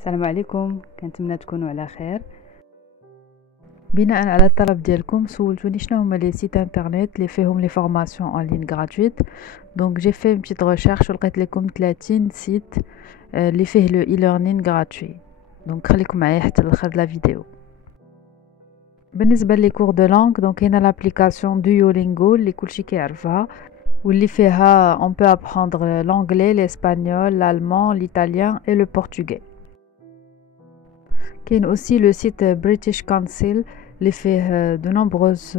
السلام عليكم، كنتمنى تكونوا على خير. بناء على الطلب ديالكم سولتوني شنو هما لي سيت انترنت اللي فيهم لي فورماسيون اون لين غراتويت. دونك جي في اون بيتيت ريشيرش ولقيت لكم 30 سيت اللي فيه لو اي ليرنين غراتوي. دونك خليكم معايا حتى الاخر د لا فيديو. بالنسبه لي كور دو لانغ دونك كاينه لابليكاسيون ديولينغو اللي كلشي كيعرفها واللي فيها on peut apprendre l'anglais, l'espagnol, l'allemand, l'italien et le portugais. كاين aussi le site British Council اللي فيه de nombreuses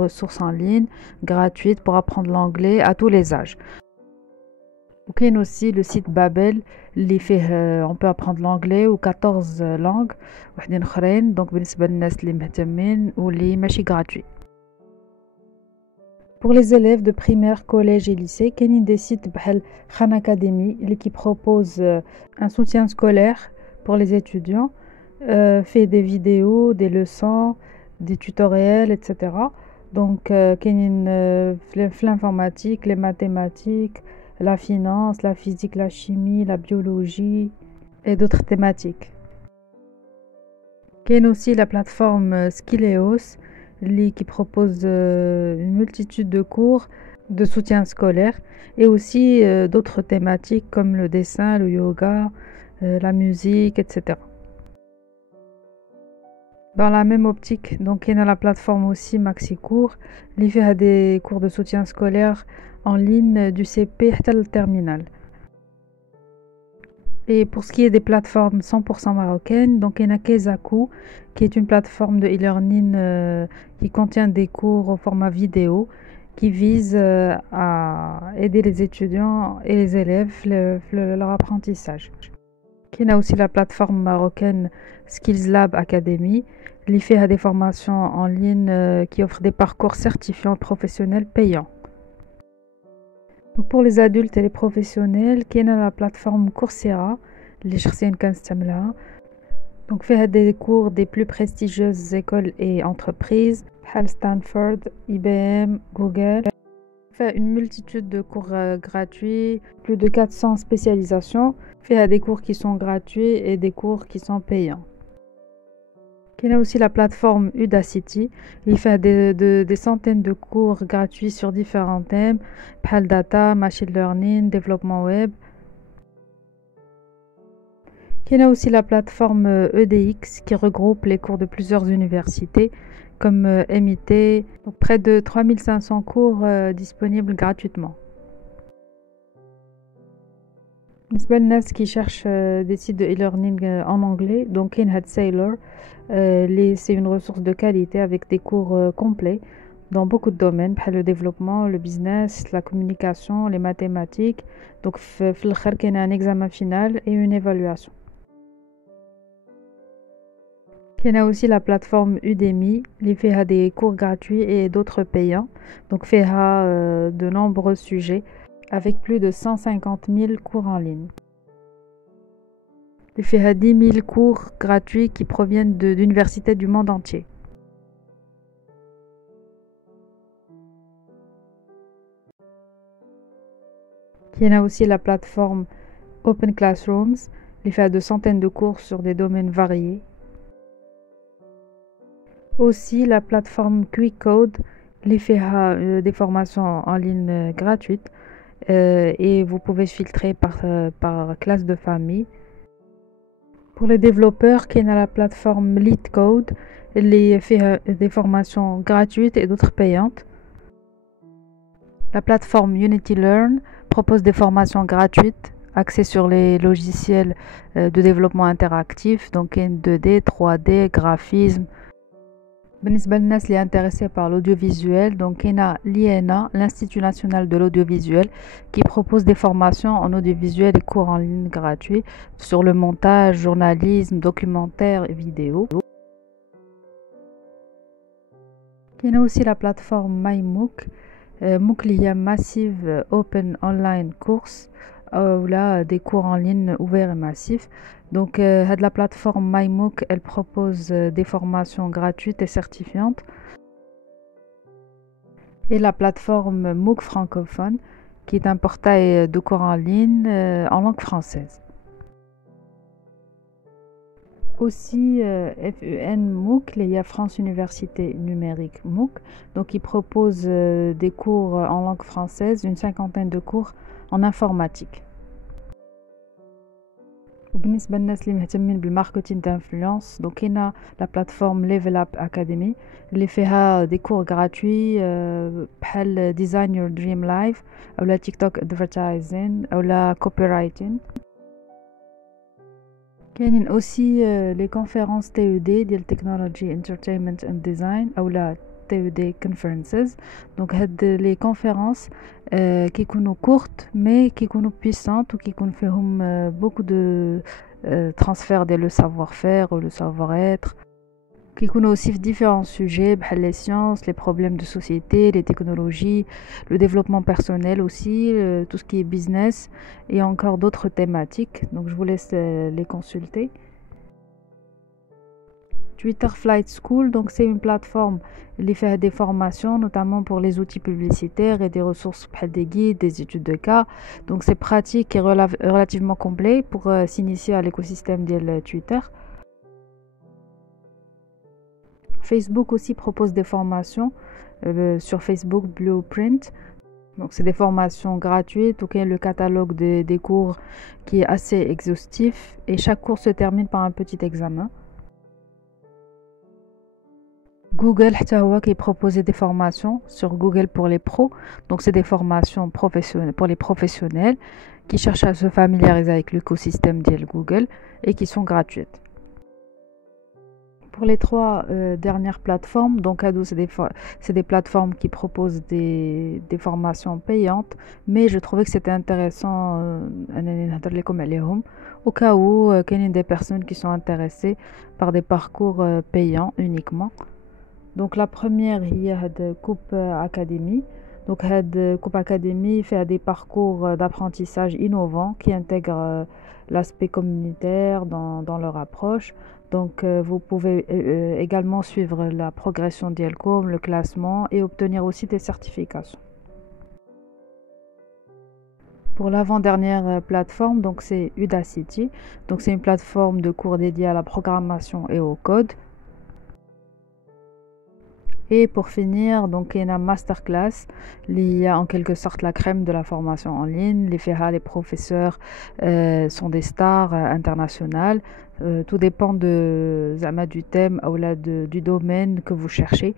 ressources en ligne gratuites pour apprendre l'anglais à tous les âges. وكاين aussi le site Babel اللي فيه on peut apprendre l'anglais و 14 langues وحدين اخرين دونك بالنسبه للناس اللي مهتمين واللي ماشي gratuit. Pour les élèves de primaire, collège et lycée, il y a des sites comme Khan Academy qui propose un soutien scolaire pour les étudiants, fait des vidéos, des leçons, des tutoriels, etc. Donc, il y a l'informatique, les mathématiques, la finance, la physique, la chimie, la biologie et d'autres thématiques. Il y a aussi la plateforme Skileos qui propose une multitude de cours de soutien scolaire et aussi d'autres thématiques comme le dessin, le yoga, la musique, etc. Dans la même optique, donc il y a la plateforme aussi MaxiCours, qui fait des cours de soutien scolaire en ligne du CP jusqu'à le terminal. Et pour ce qui est des plateformes 100% marocaines, donc il y a Kezaku, qui est une plateforme de e-learning qui contient des cours au format vidéo qui vise à aider les étudiants et les élèves leur apprentissage. Il y a aussi la plateforme marocaine Skills Lab Academy, qui fait des formations en ligne qui offrent des parcours certifiants professionnels payants. Donc pour les adultes et les professionnels, il y a la plateforme Coursera, donc fait des cours des plus prestigieuses écoles et entreprises, Stanford, IBM, Google. Fait une multitude de cours gratuits, plus de 400 spécialisations, fait des cours qui sont gratuits et des cours qui sont payants. Il y a aussi la plateforme Udacity, il fait des centaines de cours gratuits sur différents thèmes, PAL Data, Machine Learning, développement web. Il y a aussi la plateforme EDX qui regroupe les cours de plusieurs universités comme MIT, donc près de 3500 cours disponibles gratuitement. بالنسبة للناس qui cherchent des sites de e-learning en anglais, donc il y a Sailor, c'est une ressource de qualité avec des cours complets dans beaucoup de domaines, le développement, le business, la communication, les mathématiques. Donc il y a un examen final et une évaluation. Il y a aussi la plateforme Udemy, qui fait des cours gratuits et d'autres payants. Donc fait de nombreux sujets avec plus de 150 000 cours en ligne. Il fait 10 000 cours gratuits qui proviennent d'universités du monde entier. Il y a aussi la plateforme Open Classrooms, qui fait de centaines de cours sur des domaines variés. Aussi la plateforme QuickCode, qui fait des formations en ligne gratuites et vous pouvez filtrer par classe de famille. Pour les développeurs, il y a la plateforme LeetCode, qui fait des formations gratuites et d'autres payantes. La plateforme UnityLearn propose des formations gratuites axées sur les logiciels de développement interactif, donc 2D, 3D, graphisme. بالنسبة للناس اللي intéressés par l'audiovisuel, donc il y a l'INA, l'Institut national de l'audiovisuel, qui propose des formations en audiovisuel et cours en ligne gratuits sur le montage, journalisme, documentaire et vidéo. Il y a aussi la plateforme MyMOOC, MOOC qui est Massive Open Online Course, ou là des cours en ligne ouverts et massifs. Donc la plateforme MyMOOC, elle propose des formations gratuites et certifiantes. Et la plateforme MOOC francophone, qui est un portail de cours en ligne en langue française. Aussi FUN MOOC, il y a France Université Numérique MOOC. Donc, ils proposent des cours en langue française, une cinquantaine de cours en informatique. وبالنسبة للناس اللي مهتمين بالماركتينغ دانفلونس دونك كاينه لا بلاتفورم ليفل اب اكاديمي اللي فيها دي كور غراتوي بحال ديزاين يور دريم لايف او لا تيك توك ادفرتايزين او لا كوبي رايتين. كاينين اوسي لي كونفيرونس تي او دي ديال تكنولوجي انترتينمنت اند ديزاين او لا تي او دي كونفرنسز. دونك هاد لي كونفيرونس كيكونوا كورت مي كيكونوا بيسانت وكيكون فيهم بوكو دو transfert ديال لو سافوار فير و لو سافوار اتر. كيكونوا aussi في différents sujets بحال les sciences, les problèmes de société, les technologies, le développement personnel aussi, tout ce qui est business et encore d'autres thématiques. Donc je vous laisse les consulter. Twitter Flight School, donc c'est une plateforme qui fait des formations, notamment pour les outils publicitaires et des ressources, des guides, des études de cas. Donc c'est pratique et relativement complet pour s'initier à l'écosystème de Twitter. Facebook aussi propose des formations sur Facebook Blueprint. Donc c'est des formations gratuites, donc il y a le catalogue des cours qui est assez exhaustif et chaque cours se termine par un petit examen. Google حتى هو qui propose des formations sur Google pour les pros. Donc c'est des formations professionnelles pour les professionnels qui cherchent à se familiariser avec l'écosystème de Google et qui sont gratuites. Pour les trois dernières plateformes, donc Ado c'est des plateformes qui proposent des formations payantes, mais je trouvais que c'était intéressant au cas où qu'il y a des personnes qui sont intéressées par des parcours payants uniquement. Donc la première il y a Coupe Academy. Donc Coupe Academy fait des parcours d'apprentissage innovants qui intègrent l'aspect communautaire dans leur approche. Donc vous pouvez également suivre la progression d'IELCOM, le classement et obtenir aussi des certifications. Pour l'avant-dernière plateforme, donc c'est Udacity. Donc c'est une plateforme de cours dédiée à la programmation et au code. Et pour finir, donc il y a une masterclass, il y a en quelque sorte la crème de la formation en ligne. Les professeurs sont des stars internationales. Tout dépend du thème ou du domaine que vous cherchez.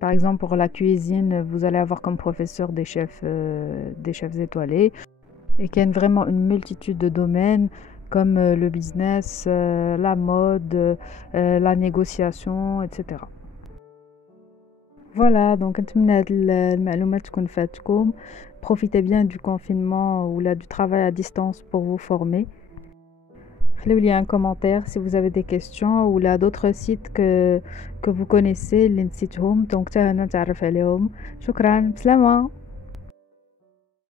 Par exemple, pour la cuisine, vous allez avoir comme professeur des chefs étoilés. Et qu'il y a vraiment une multitude de domaines comme le business, la mode, la négociation, etc. Voilà, donc profitez bien du confinement ou du travail à distance pour vous former. Laissez un commentaire si vous avez des questions ou d'autres sites que vous connaissez, donc شكرا بسلامة.